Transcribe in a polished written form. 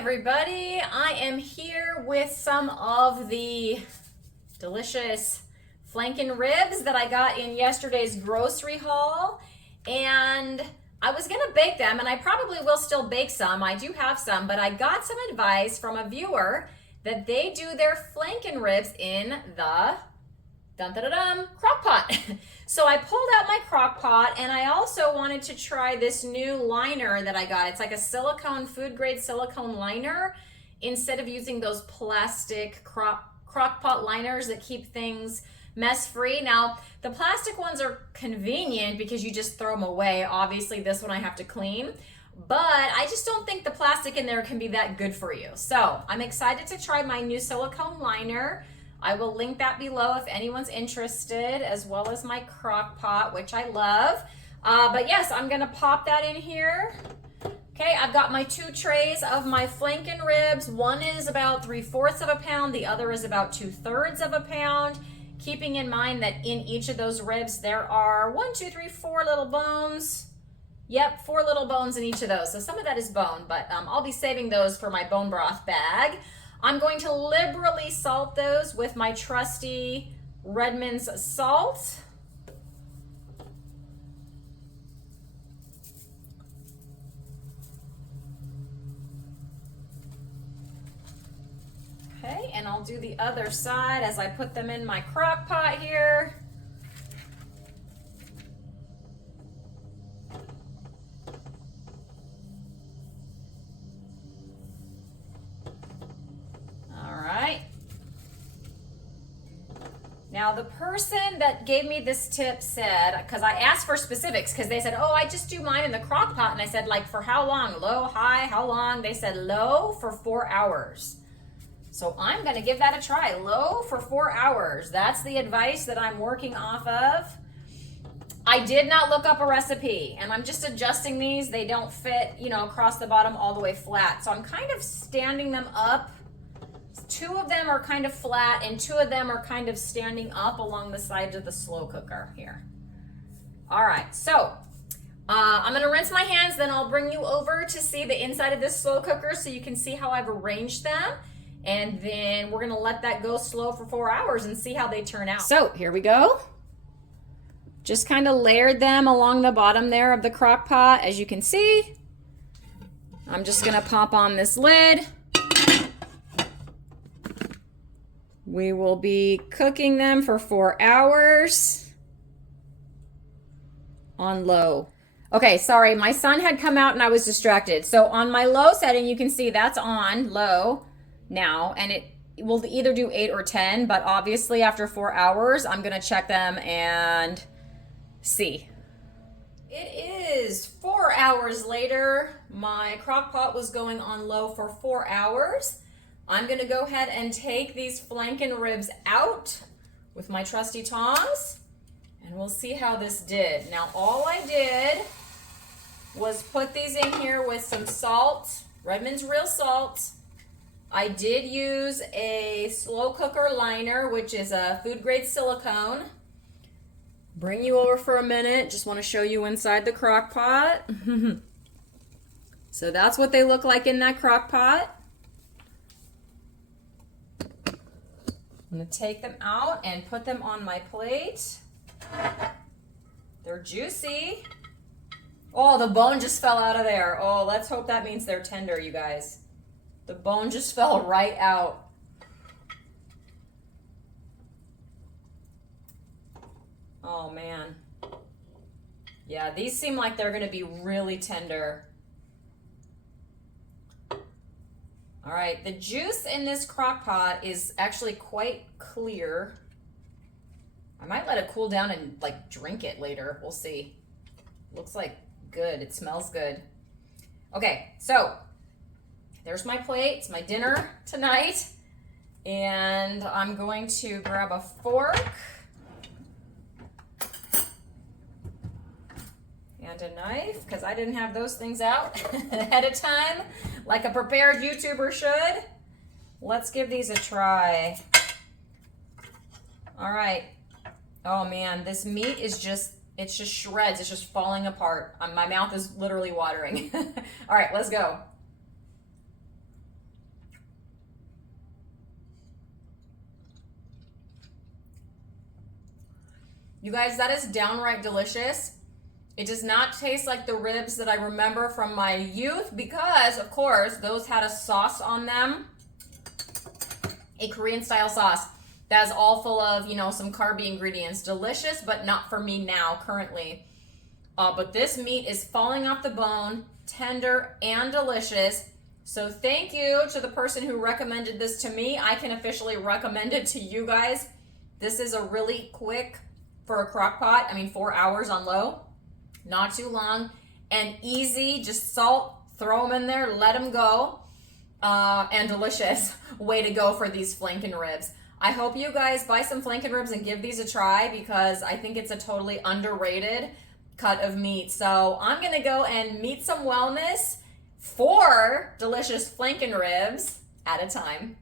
everybody, I am here with some of the delicious flanken ribs that I got in yesterday's grocery haul, and I was gonna bake them, and I probably will still bake some. I do have some, but I got some advice from a viewer that they do their flanken ribs in the crock pot. So I pulled out my crock pot, and I also wanted to try this new liner that I got. It's like a silicone, food grade silicone liner, instead of using those plastic crock pot liners that keep things mess free. Now, the plastic ones are convenient because you just throw them away. Obviously, this one I have to clean, but I just don't think the plastic in there can be that good for you. So I'm excited to try my new silicone liner. I will link that below if anyone's interested, as well as my crock pot, which I love. But yes, I'm gonna pop that in here. Okay, I've got my 2 trays of my flanken ribs. One is about 3/4 of a pound, the other is about 2/3 of a pound. Keeping in mind that in each of those ribs, there are 4 little bones. Yep, 4 little bones in each of those. So some of that is bone, but I'll be saving those for my bone broth bag. I'm going to liberally salt those with my trusty Redmond's salt. Okay, and I'll do the other side as I put them in my crock pot here. Now, the person that gave me this tip said, because I asked for specifics, because they said, oh, I just do mine in the crock pot. And I said, like, for how long? Low, high, how long? They said low for 4 hours. So I'm going to give that a try. Low for 4 hours. That's the advice that I'm working off of. I did not look up a recipe, and I'm just adjusting these. They don't fit, across the bottom all the way flat. So I'm kind of standing them up. 2 of them are kind of flat, and 2 of them are kind of standing up along the sides of the slow cooker here. All right, so I'm gonna rinse my hands, then I'll bring you over to see the inside of this slow cooker so you can see how I've arranged them. And then we're gonna let that go slow for 4 hours and see how they turn out. So here we go. Just kind of layered them along the bottom there of the crock pot, as you can see. I'm just gonna pop on this lid. We will be cooking them for 4 hours on low. Okay, sorry, my son had come out and I was distracted. So on my low setting, you can see that's on low now, and it will either do 8 or 10, but obviously after 4 hours, I'm gonna check them and see. It is 4 hours later. My crock pot was going on low for 4 hours. I'm gonna go ahead and take these flanken ribs out with my trusty tongs, and we'll see how this did. Now, all I did was put these in here with some salt, Redmond's real salt. I did use a slow cooker liner, which is a food grade silicone. Bring you over for a minute, just wanna show you inside the crock pot. So that's what they look like in that crock pot. I'm gonna take them out and put them on my plate. They're juicy. Oh, the bone just fell out of there. Oh, let's hope that means they're tender, you guys. The bone just fell right out. Oh man. Yeah, these seem like they're gonna be really tender. All right, the juice in this crock pot is actually quite clear. I might let it cool down and drink it later. We'll see. Looks like good. It smells good. Okay, so there's my plate. It's my dinner tonight. And I'm going to grab a fork and a knife, because I didn't have those things out ahead of time like a prepared YouTuber should. Let's give these a try. All right. Oh man, this meat is just, it's just shreds. It's just falling apart. My mouth is literally watering. All right, let's go. You guys, that is downright delicious. It does not taste like the ribs that I remember from my youth because, of course, those had a sauce on them, a Korean style sauce that is all full of, you know, some carby ingredients. Delicious, but not for me now, currently. But this meat is falling off the bone, tender and delicious. So thank you to the person who recommended this to me. I can officially recommend it to you guys. This is a really quick for a crock pot. I mean, 4 hours on low. Not too long and easy. Just salt, throw them in there, let them go. And delicious way to go for these flanken ribs. I hope you guys buy some flanken ribs and give these a try because I think it's a totally underrated cut of meat. So I'm gonna go and meet some wellness, 4 delicious flanken ribs at a time.